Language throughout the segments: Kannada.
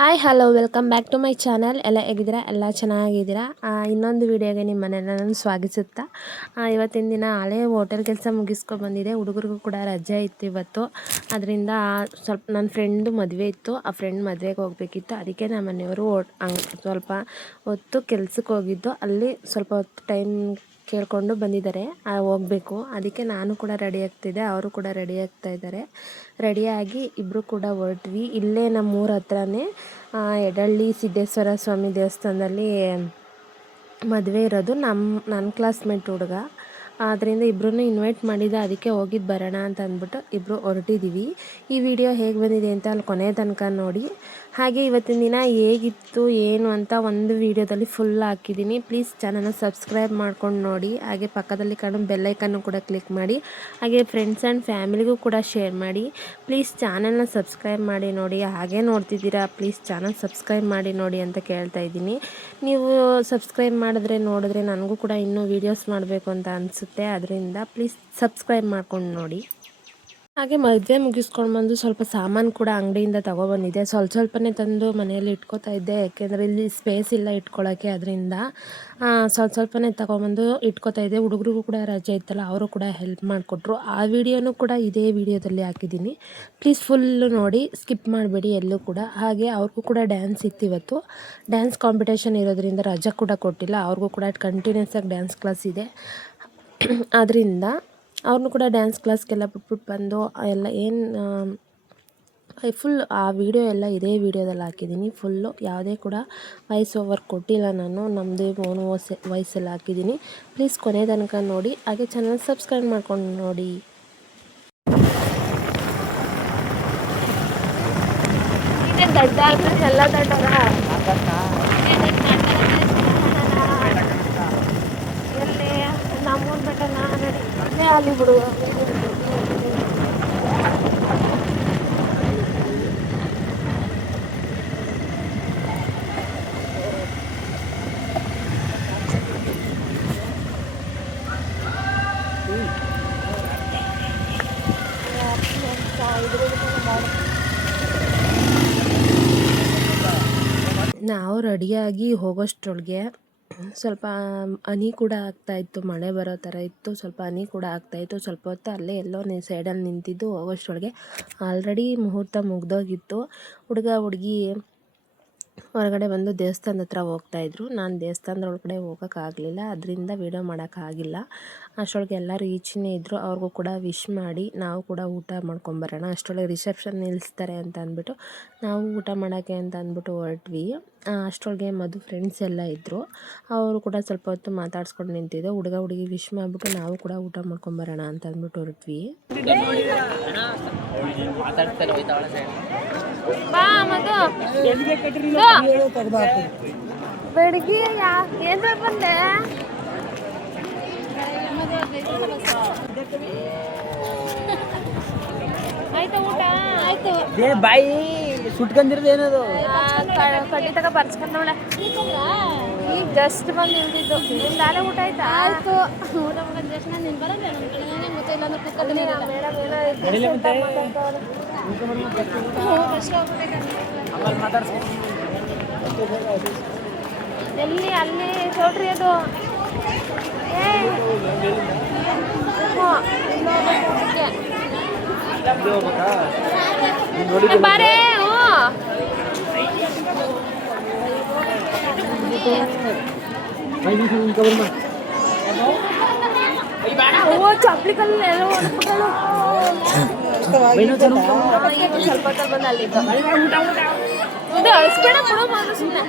Hi hello welcome back to my channel. ಎಲ್ಲ ಹೇಗಿದ್ದೀರಾ? ಎಲ್ಲ ಚೆನ್ನಾಗಿದ್ದೀರಾ? ಇನ್ನೊಂದು ವಿಡಿಯೋಗೆ ನಿಮ್ಮನ್ನೆಲ್ಲ ನಾನು ಸ್ವಾಗತಿಸುತ್ತಾ, ಇವತ್ತಿನ ದಿನ ಹಳೆ ಹೋಟೆಲ್ ಕೆಲಸ ಮುಗಿಸ್ಕೊಬಂದಿದೆ. ಹುಡುಗರಿಗೂ ಕೂಡ ರಜೆ ಇತ್ತು ಇವತ್ತು. ಅದರಿಂದ ಸ್ವಲ್ಪ ನನ್ನ ಫ್ರೆಂಡು ಮದುವೆ ಇತ್ತು. ಆ ಫ್ರೆಂಡ್ ಮದುವೆಗೆ ಹೋಗಬೇಕಿತ್ತು. ಅದಕ್ಕೆ ನಮ್ಮ ಮನೆಯವರು ಸ್ವಲ್ಪ ಹೊತ್ತು ಕೆಲ್ಸಕ್ಕೆ ಹೋಗಿದ್ದು. ಅಲ್ಲಿ ಸ್ವಲ್ಪ ಹೊತ್ತು ಟೈಮ್ ಕೇಳಿಕೊಂಡು ಬಂದಿದ್ದಾರೆ, ಹೋಗಬೇಕು. ಅದಕ್ಕೆ ನಾನು ಕೂಡ ರೆಡಿ ಆಗ್ತಿದ್ದೆ, ಅವರು ಕೂಡ ರೆಡಿ ಆಗ್ತಾ ಇದ್ದಾರೆ. ರೆಡಿಯಾಗಿ ಇಬ್ಬರು ಕೂಡ ಹೊರಟ್ವಿ. ಇಲ್ಲೇ ನಮ್ಮೂರ ಹತ್ರನೇ ಎಡಳ್ಳಿ ಸಿದ್ದೇಶ್ವರ ಸ್ವಾಮಿ ದೇವಸ್ಥಾನದಲ್ಲಿ ಮದುವೆ ಇರೋದು. ನನ್ನ ಕ್ಲಾಸ್ಮೇಟ್ ಹುಡುಗ. ಅದರಿಂದ ಇಬ್ಬರೂ ಇನ್ವೈಟ್ ಮಾಡಿದ್ದೆ, ಅದಕ್ಕೆ ಹೋಗಿದ್ದು ಬರೋಣ ಅಂತ ಅಂದ್ಬಿಟ್ಟು ಇಬ್ಬರು ಹೊರಟಿದ್ದೀವಿ. ಈ ವಿಡಿಯೋ ಹೇಗೆ ಬಂದಿದೆ ಅಂತ ಅಲ್ಲಿ ಕೊನೆ ತನಕ ನೋಡಿ. ಹಾಗೆ ಇವತ್ತಿನ ದಿನ ಹೇಗಿತ್ತು ಏನು ಅಂತ ಒಂದು ವಿಡಿಯೋದಲ್ಲಿ ಫುಲ್ ಹಾಕಿದ್ದೀನಿ. ಪ್ಲೀಸ್ ಚಾನಲ್ನ ಸಬ್ಸ್ಕ್ರೈಬ್ ಮಾಡ್ಕೊಂಡು ನೋಡಿ. ಹಾಗೆ ಪಕ್ಕದಲ್ಲಿ ಕಾಣೋ ಬೆಲ್ಲೈಕನ್ನು ಕೂಡ ಕ್ಲಿಕ್ ಮಾಡಿ. ಹಾಗೆ ಫ್ರೆಂಡ್ಸ್ ಆ್ಯಂಡ್ ಫ್ಯಾಮಿಲಿಗೂ ಕೂಡ ಶೇರ್ ಮಾಡಿ. ಪ್ಲೀಸ್ ಚಾನಲ್ನ ಸಬ್ಸ್ಕ್ರೈಬ್ ಮಾಡಿ ನೋಡಿ. ಹಾಗೆ ನೋಡ್ತಿದ್ದೀರಾ, ಪ್ಲೀಸ್ ಚಾನಲ್ ಸಬ್ಸ್ಕ್ರೈಬ್ ಮಾಡಿ ನೋಡಿ ಅಂತ ಕೇಳ್ತಾ ಇದ್ದೀನಿ. ನೀವು ಸಬ್ಸ್ಕ್ರೈಬ್ ನೋಡಿದ್ರೆ ನನಗೂ ಕೂಡ ಇನ್ನೂ ವೀಡಿಯೋಸ್ ಮಾಡಬೇಕು ಅಂತ ಅನಿಸುತ್ತೆ. ಅದರಿಂದ ಪ್ಲೀಸ್ ಸಬ್ಸ್ಕ್ರೈಬ್ ಮಾಡ್ಕೊಂಡು ನೋಡಿ. ಹಾಗೆ ಮದುವೆ ಮುಗಿಸ್ಕೊಂಡು ಬಂದು ಸ್ವಲ್ಪ ಸಾಮಾನು ಕೂಡ ಅಂಗಡಿಯಿಂದ ತೊಗೊಬಂದಿದ್ದೆ. ಸ್ವಲ್ಪನೇ ತಂದು ಮನೆಯಲ್ಲಿ ಇಟ್ಕೋತಾ ಇದ್ದೆ, ಯಾಕೆಂದರೆ ಇಲ್ಲಿ ಸ್ಪೇಸ್ ಇಲ್ಲ ಇಟ್ಕೊಳ್ಳೋಕ್ಕೆ. ಅದರಿಂದ ಸ್ವಲ್ಪನೇ ತೊಗೊಬಂದು ಇಟ್ಕೋತಾ ಇದ್ದೆ. ಹುಡುಗರಿಗೂ ಕೂಡ ರಜೆ ಇತ್ತಲ್ಲ, ಅವರು ಕೂಡ ಹೆಲ್ಪ್ ಮಾಡಿಕೊಟ್ರು. ಆ ವಿಡಿಯೋನೂ ಕೂಡ ಇದೇ ವಿಡಿಯೋದಲ್ಲಿ ಹಾಕಿದ್ದೀನಿ. ಪ್ಲೀಸ್ ಫುಲ್ಲು ನೋಡಿ, ಸ್ಕಿಪ್ ಮಾಡಬೇಡಿ ಎಲ್ಲೂ ಕೂಡ. ಹಾಗೆ ಅವ್ರಿಗೂ ಕೂಡ ಡ್ಯಾನ್ಸ್ ಇತ್ತು ಇವತ್ತು. ಡ್ಯಾನ್ಸ್ ಕಾಂಪಿಟೇಷನ್ ಇರೋದ್ರಿಂದ ರಜೆ ಕೂಡ ಕೊಟ್ಟಿಲ್ಲ. ಅವ್ರಿಗೂ ಕೂಡ ಕಂಟಿನ್ಯೂಸ್ ಆಗಿ ಡ್ಯಾನ್ಸ್ ಕ್ಲಾಸ್ ಇದೆ. ಆದ್ದರಿಂದ ಅವ್ರನ್ನೂ ಕೂಡ ಡ್ಯಾನ್ಸ್ ಕ್ಲಾಸ್ಗೆಲ್ಲ ಬಿಟ್ಬಿಟ್ಟು ಬಂದು ಎಲ್ಲ ಫುಲ್ ಆ ವಿಡಿಯೋ ಎಲ್ಲ ಇದೇ ವಿಡಿಯೋದಲ್ಲಿ ಹಾಕಿದ್ದೀನಿ. ಫುಲ್ಲು ಯಾವುದೇ ಕೂಡ ವಾಯ್ಸ್ ಓವರ್ ಕೊಟ್ಟಿಲ್ಲ ನಾನು, ನಮ್ಮದೇ ಓನ್ ವಾಯ್ಸಲ್ಲಿ ಹಾಕಿದ್ದೀನಿ. ಪ್ಲೀಸ್ ಕೊನೆ ತನಕ ನೋಡಿ. ಹಾಗೆ ಚಾನಲ್ ಸಬ್ಸ್ಕ್ರೈಬ್ ಮಾಡ್ಕೊಂಡು ನೋಡಿ. ಎಲ್ಲ ಎಲ್ಲಿ ನಮ್ಮೂರು ಬೆಟ್ಟನ ಅಲ್ಲಿ ಬಿಡು. ನಾವು ರೆಡಿಯಾಗಿ ಹೋಗೋಷ್ಟರೊಳಗೆ ಸ್ವಲ್ಪ ಹನಿ ಕೂಡ ಆಗ್ತಾಯಿತ್ತು, ಮಳೆ ಬರೋ ಥರ ಇತ್ತು. ಸ್ವಲ್ಪ ಹನಿ ಕೂಡ ಆಗ್ತಾಯಿತ್ತು. ಸ್ವಲ್ಪ ಹೊತ್ತು ಅಲ್ಲೇ ಎಲ್ಲೋ ಸೈಡಲ್ಲಿ ನಿಂತಿದ್ದು. ಹೋಗೋಷ್ಟರೊಳಗೆ ಆಲ್ರೆಡಿ ಮುಹೂರ್ತ ಮುಗ್ದೋಗಿತ್ತು. ಹುಡುಗ ಹುಡುಗಿ ಹೊರಗಡೆ ಬಂದು ದೇವಸ್ಥಾನದ ಹತ್ರ ಹೋಗ್ತಾಯಿದ್ರು. ನಾನು ದೇವಸ್ಥಾನದ ಒಳಗಡೆ ಹೋಗೋಕ್ಕಾಗಲಿಲ್ಲ, ಅದರಿಂದ ವೀಡಿಯೋ ಮಾಡೋಕ್ಕಾಗಿಲ್ಲ. ಅಷ್ಟರೊಳಗೆ ಎಲ್ಲರೂ ಈಚೆನೇ ಇದ್ದರು. ಅವ್ರಿಗೂ ಕೂಡ ವಿಶ್ ಮಾಡಿ ನಾವು ಕೂಡ ಊಟ ಮಾಡ್ಕೊಂಬರೋಣ. ಅಷ್ಟರೊಳಗೆ ರಿಸೆಪ್ಷನ್ ನಿಲ್ಲಿಸ್ತಾರೆ ಅಂತ ಅಂದ್ಬಿಟ್ಟು ನಾವು ಊಟ ಮಾಡೋಕ್ಕೆ ಅಂತ ಅಂದ್ಬಿಟ್ಟು ಹೊರಟ್ವಿ. ಅಷ್ಟರೊಳಗೆ ಮಧು ಫ್ರೆಂಡ್ಸ್ ಎಲ್ಲ ಇದ್ದರು. ಅವರು ಕೂಡ ಸ್ವಲ್ಪ ಹೊತ್ತು ಮಾತಾಡ್ಸ್ಕೊಂಡು ನಿಂತಿದ್ದು. ಹುಡುಗ ಹುಡುಗಿ ವಿಶ್ ಮಾಡಿಬಿಟ್ಟು ನಾವು ಕೂಡ ಊಟ ಮಾಡ್ಕೊಂಬರೋಣ ಅಂತ ಅಂದ್ಬಿಟ್ಟು ಹೊರಟ್ವಿ. ಬೆಳಗ್ಗೆ ಏನು ಬಂದೆ ಆಯ್ತಾ ಊಟ? ಆಯ್ತು. ಬಾಯಿ ಸುಟ್ಕೊಂಡಿರೋದು ಏನದು ಕಡ್ಡಿ ತಗ ಬರ್ಸ್ಕೊಂಡವಳೆ. ಈಗ ಜಸ್ಟ್ ಬಂದು ನಿಂತಿದ್ದು. ನಿಮ್ದಾಲೆ ಊಟ ಆಯ್ತಾ? ಆಯ್ತು. ಊಟ ಮಾಡೋದು ಜಸ್ಟ್ ನಾನು ನಿನ್ ಬರೋಲ್ಲ, ನನ್ನ ಕಡೆ ಗೊತ್ತಿಲ್ಲ ಅಂದ್ರೆ ಕುತ್ಕೊಂಡಿಲ್ಲ. ಎಲ್ಲಿ ಅಲ್ಲಿ ಚೌಟ್ರಿ ಅದು ಬಾರೇ. ಚಪ್ಪಲಿ ಕಲ್ಲ ಸ್ವಲ್ಪ ಬಂದು ಅಲ್ಲಿದ್ದು ಅಳಿಸ್ಬೇಡ ಬಿಡು ಮಾಡು ಸುಮ್ಮನೆ.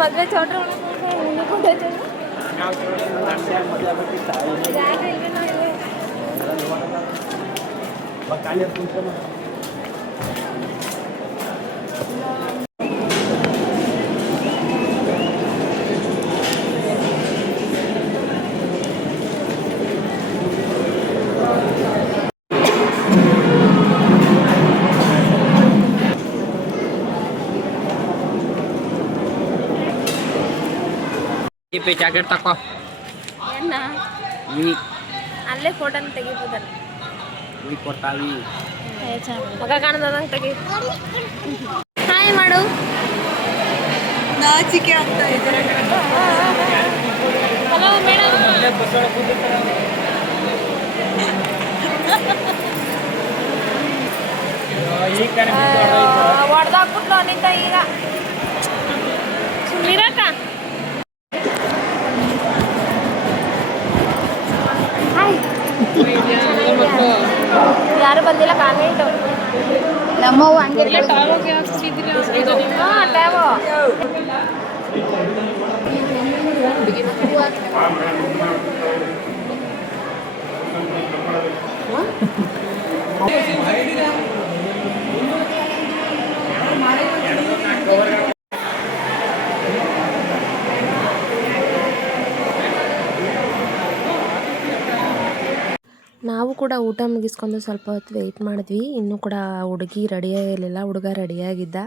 ಮದುವೆ ಚೌಟ್ರಿ पे जैकेट तक ಏನ ವಿ ಅಲ್ಲೇ ಫೋಟೋನ ತೆಗಿಬೋದಲ್ಲ. ವಿ ಕೊಟ್ಟಾವಿ. ಮಗ ಕಾಣದಂಗೆ ತೆಗಿ. ಹಾಯ್ ಮಾಡು. ನಾಚಿಕೆ ಆಗ್ತಾ ಇದೆ. Hello madam. ಹೊಡೆದಾಕ್ಬಿಟ್ಲು ಅನಿತಾ ಈಗ. ಸುಮ್ಮಿರಕ್ಕ. ಯಾರು ಬಂದಿಲ್ಲ ಕಾನ್ವೆಂಟು. ನಮ್ಮವ್ವ ಹಂಗೆ ಹಾಂ ಟ್ಯಾವೋ. ನಾವು ಕೂಡ ಊಟ ಮುಗಿಸ್ಕೊಂಡು ಸ್ವಲ್ಪ ಹೊತ್ತು ವೆಯ್ಟ್ ಮಾಡಿದ್ವಿ. ಇನ್ನೂ ಕೂಡ ಹುಡುಗಿ ರೆಡಿಯಾಗಿರಲಿಲ್ಲ, ಹುಡುಗ ರೆಡಿಯಾಗಿದ್ದ.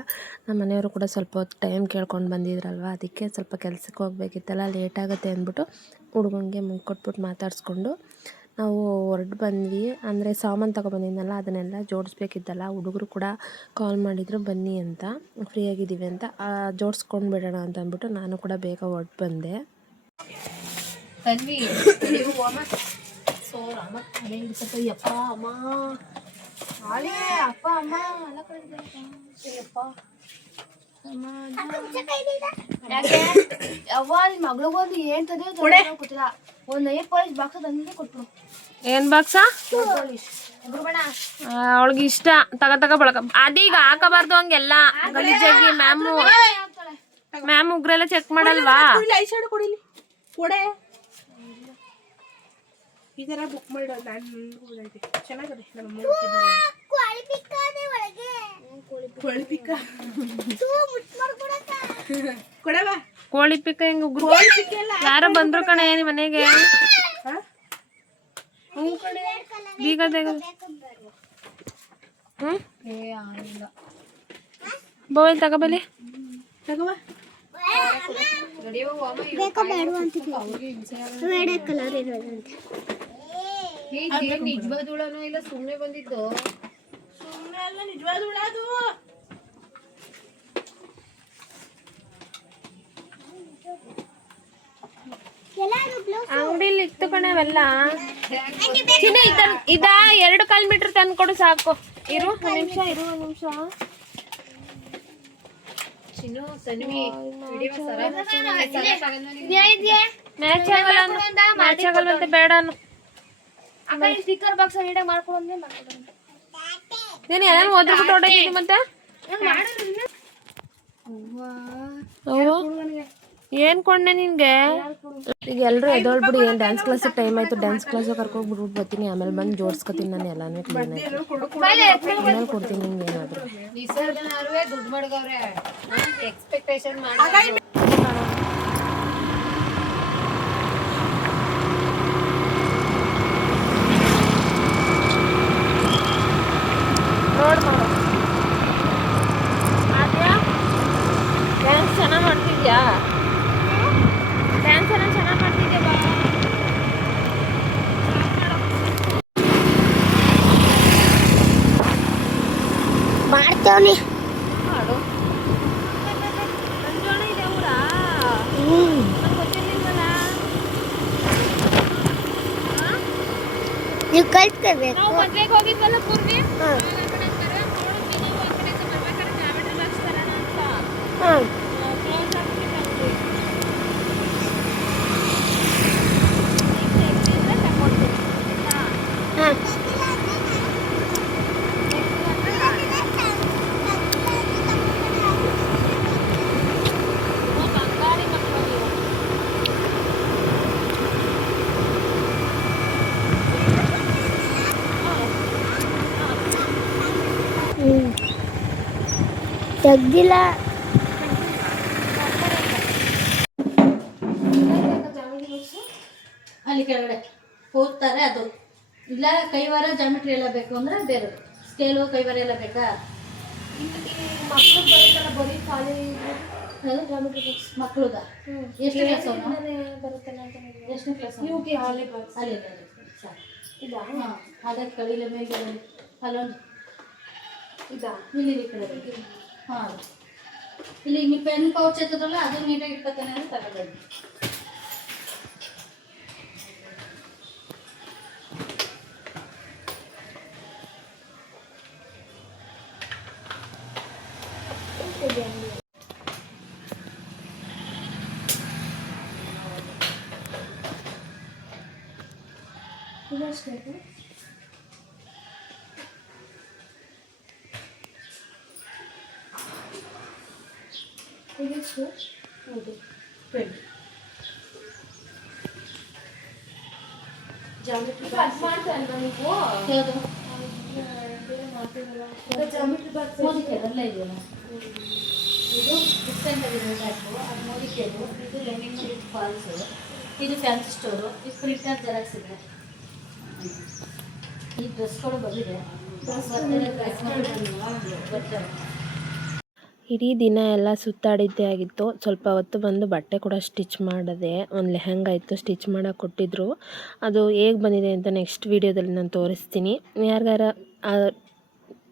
ನಮ್ಮ ಮನೆಯವರು ಕೂಡ ಸ್ವಲ್ಪ ಹೊತ್ತು ಟೈಮ್ ಕೇಳ್ಕೊಂಡು ಬಂದಿದ್ರಲ್ವ, ಅದಕ್ಕೆ ಸ್ವಲ್ಪ ಕೆಲಸಕ್ಕೆ ಹೋಗ್ಬೇಕಿತ್ತಲ್ಲ, ಲೇಟ್ ಆಗುತ್ತೆ ಅಂದ್ಬಿಟ್ಟು ಹುಡುಗನಿಗೆ ಕೊಟ್ಬಿಟ್ಟು ಮಾತಾಡಿಸ್ಕೊಂಡು ನಾವು ಹೊರಟು ಬಂದ್ವಿ. ಅಂದರೆ ಸಾಮಾನು ತೊಗೊಬಂದಿದ್ನಲ್ಲ ಅದನ್ನೆಲ್ಲ ಜೋಡಿಸ್ಬೇಕಿತ್ತಲ್ಲ. ಹುಡುಗರು ಕೂಡ ಕಾಲ್ ಮಾಡಿದರು ಬನ್ನಿ ಅಂತ, ಫ್ರೀಯಾಗಿದ್ದೀವಿ ಅಂತ. ಜೋಡಿಸ್ಕೊಂಡು ಬಿಡೋಣ ಅಂತ ಅಂದ್ಬಿಟ್ಟು ನಾನು ಕೂಡ ಬೇಗ ಹೊರಟು ಬಂದೆ. ಯಪ್ಪ ಅಮ್ಮ ಹಾಳೆ ಅಪ್ಪ ಅಮ್ಮ ಎಲ್ಲ ಕಳಿಯಪ್ಪ ಅವ್ವ ನಿಮ್ಮ ಮಗಳಿಗೊಂದು ಏನ್ ಗೊತ್ತಿಲ್ಲ. ಒಂದು ನೈಟ್ ಪಾಲಿಶ್ ಬಾಕ್ಸ್ ತಂದಿದ್ದೆ ಕೊಟ್ಬಿಡು. ಏನ್ ಬಾಕ್ಸ? ಅವಳಿಗೆ ಇಷ್ಟ ತಗ ಬಳಕ. ಅದೀಗ ಹಾಕಬಾರ್ದು ಹಂಗೆಲ್ಲ ಗಲೀಜಾಗಿ. ಮ್ಯಾಮ್ ಉಗ್ರೆಲ್ಲ ಚೆಕ್ ಮಾಡಲ್ವಾ? ಈ ಥರ ಬುಕ್ ಮಾಡೋ ನಾನು ಚೆನ್ನಾಗಿದೆ. ನಮ್ಮ ಕೋಳಿ ಪಿಕ್ಕ ಹೆಂಗ ಉಗ್ರು ಯಾರೋ ಬಂದ್ರು ಕಣೆ ನಿಮ್ಮ ಮನೆಗೆ. ಬೀಗ ಬೋಯ್ ತಗೋಬಲಿ ತಗೋವಾ ನಿಜವಾದ ಇಲ್ಲ ಸುಮ್ಮನೆ ಬಂದಿದ್ದು. ಸುಮ್ಮನೆ ಅಲ್ಲ ನಿಜವಾದ ಉಳದು. ಅಂಗಡಿಲಿ ಇತ್ತು ಕಣೆ ಅವೆಲ್ಲ. ಇದ 2 ಕಾಲ್ ಮೀಟರ್ ತಂದು ಕೊಡು ಸಾಕು. ಇರು ಒಂದ್ ನಿಮಿಷ ಮ್ಯಾಚ್ ಆಗಲ್ವಂತೆ ಬೇಡ. ಸ್ಟಿಕ್ಕರ್ ಬಾಕ್ಸ್ ನೀಟಾಗಿ ಮಾಡ್ಕೊಂಡ್ರೆ ನೀನು ಎಲ್ಲ ಓದ್ಬಿಟ್ಟು ಹೊಡೋಗಿದ್ದಿ ಮತ್ತೆ. ಏನ್ ಕೊಂಡೆ ನಿನ್ಗೆ? ಈಗ ಎಲ್ಲರೂ ಎದೊಳ್ಬಿಡಿ, ಏನು ಡ್ಯಾನ್ಸ್ ಕ್ಲಾಸಿಗೆ ಟೈಮ್ ಆಯ್ತು, ಡ್ಯಾನ್ಸ್ ಕ್ಲಾಸಿಗೆ ಕರ್ಕೊಂಡ್ಬಿಟ್ಬಿಟ್ಟು ಬರ್ತೀನಿ. ಆಮೇಲೆ ಬಂದು ಜೋಡಿಸ್ಕೊತೀನಿ ನಾನು ಎಲ್ಲಾನು ಕ್ಲೀನ್ ಆಯ್ತು. ಆಮೇಲೆ ಕೊಡ್ತೀನಿ ನಿಮ್ಗೆ ಏನಾದ್ರು. ದುಡ್ಡು ಮಾಡ್ಗವ್ರೆ ಎಕ್ಸ್ಪೆಕ್ಟೇಷನ್ ಮಾಡಿ. ನೋಡ್ ಮಾಡು ಡ್ಯಾನ್ಸ್ ಚೆನ್ನಾಗಿ ಮಾಡ್ತಿದ್ಯಾ? ಡ್ಯಾನ್ಸ್ ಎಲ್ಲ ಚೆನ್ನಾಗಿ ಮಾಡ್ತಿದ್ಯಾ? ಬಾ ಮಾಡ್ತೇವನಿ ಮಾಡು. ಸಂಜೋಣ ಇದೆ ಊರಾ? ನಂಗೆ ಗೊತ್ತಿರ್ಲಿಲ್ವಲ್ಲ. ನೀವು ಕಲ್ತ್ಕೋಬೇಕು. ನಾವು ಮದ್ವೆಗೆ ಹೋಗಿದ್ವಲ್ಲ ಪೂರ್ವಿ. ತೆಗ್ದಿಲ್ಲ. ಅಲ್ಲಿ ಕೆಳಗಡೆ ಹೋಗ್ತಾರೆ ಅದು. ಇಲ್ಲ ಕೈವಾರ ಜಾಮಿಟ್ರಿ ಎಲ್ಲ ಬೇಕು ಅಂದ್ರೆ ಬೇರೆ ಸ್ಕೇಲು ಕೈವಾರ ಎಲ್ಲ ಬೇಕಾ? ಮಕ್ಕಳು ಬರುತ್ತಲ್ಲ ಬರೀ ಖಾಲಿ ಮಕ್ಕಳದ ಎಷ್ಟು ಕ್ಲಾಸ್ ಬರುತ್ತಲ್ಲ ಅಂತ ಎಷ್ಟನೇ ಕ್ಲಾಸ್ ಅಲ್ಲಿ ಸಾಕು ಹಾಂ ಅದಕ್ಕೆ ಕಳಿಲೆ ಮೇಲೆ ಅಲ್ಲೊಂದು ಇಲ್ಲಿ ಈ ಕಡೆ ಹಾಂ ಇಲ್ಲಿ ನೀವು ಪೆನ್ ಪೌಚ್ ಇರ್ತದಲ್ಲ ಅದು ನೀಟಾಗಿ ಇಟ್ಕೊತಾನೆ ಅಂದ್ರೆ ತಗೊಳ್ಳಿ. ಹೌದು ಪೆನ್ ಜಾಮೆಟ್ರಿ ಬಾಕ್ಸ್ ಮಾಡ್ತಲ್ವಾ ನೀವು? ಯಾವುದು ಜಾಮೆಟ್ರಿ ಬಾಕ್ಸ್ ಮೋದಿಕೇರು ಎಲ್ಲ ಇದೆಯಲ್ಲ ಇದು ಡಿಫ್ರೆಂಟ್ ಆಗಿದೆ ಬ್ಯಾಗು ಅದು ಮೋದಿಕೇರು ಇದು ಲೆನಿನ್ ವಿತ್ ಫಾಲ್ಸು ಇದು ಫ್ಯಾನ್ಸಿ ಸ್ಟೋರು ಇದು ಪ್ರಿಂಟರ್ ಜೆರಾಕ್ಸ್ ಇದೆ ಈ ಡ್ರೆಸ್ಗಳು ಬಂದಿದೆ ಬರ್ತಾರೆ. ಇಡೀ ದಿನ ಎಲ್ಲ ಸುತ್ತಾಡಿದ್ದೇ ಆಗಿತ್ತು. ಸ್ವಲ್ಪ ಹೊತ್ತು ಬಂದು ಬಟ್ಟೆ ಕೂಡ ಸ್ಟಿಚ್ ಮಾಡಿದೆ. ಒಂದು ಲೆಹಂಗಾ ಇತ್ತು ಸ್ಟಿಚ್ ಮಾಡೋಕೆ ಕೊಟ್ಟಿದ್ದರು. ಅದು ಹೇಗೆ ಬಂದಿದೆ ಅಂತ ನೆಕ್ಸ್ಟ್ ವೀಡಿಯೋದಲ್ಲಿ ನಾನು ತೋರಿಸ್ತೀನಿ. ಯಾರಿಗಾರ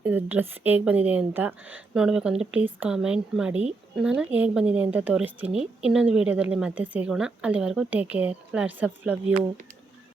ಇದು ಡ್ರೆಸ್ ಹೇಗೆ ಬಂದಿದೆ ಅಂತ ನೋಡಬೇಕಂದ್ರೆ ಪ್ಲೀಸ್ ಕಾಮೆಂಟ್ ಮಾಡಿ. ನಾನು ಹೇಗೆ ಬಂದಿದೆ ಅಂತ ತೋರಿಸ್ತೀನಿ. ಇನ್ನೊಂದು ವೀಡಿಯೋದಲ್ಲಿ ಮತ್ತೆ ಸಿಗೋಣ. ಅಲ್ಲಿವರೆಗೂ take care. Lots of love you.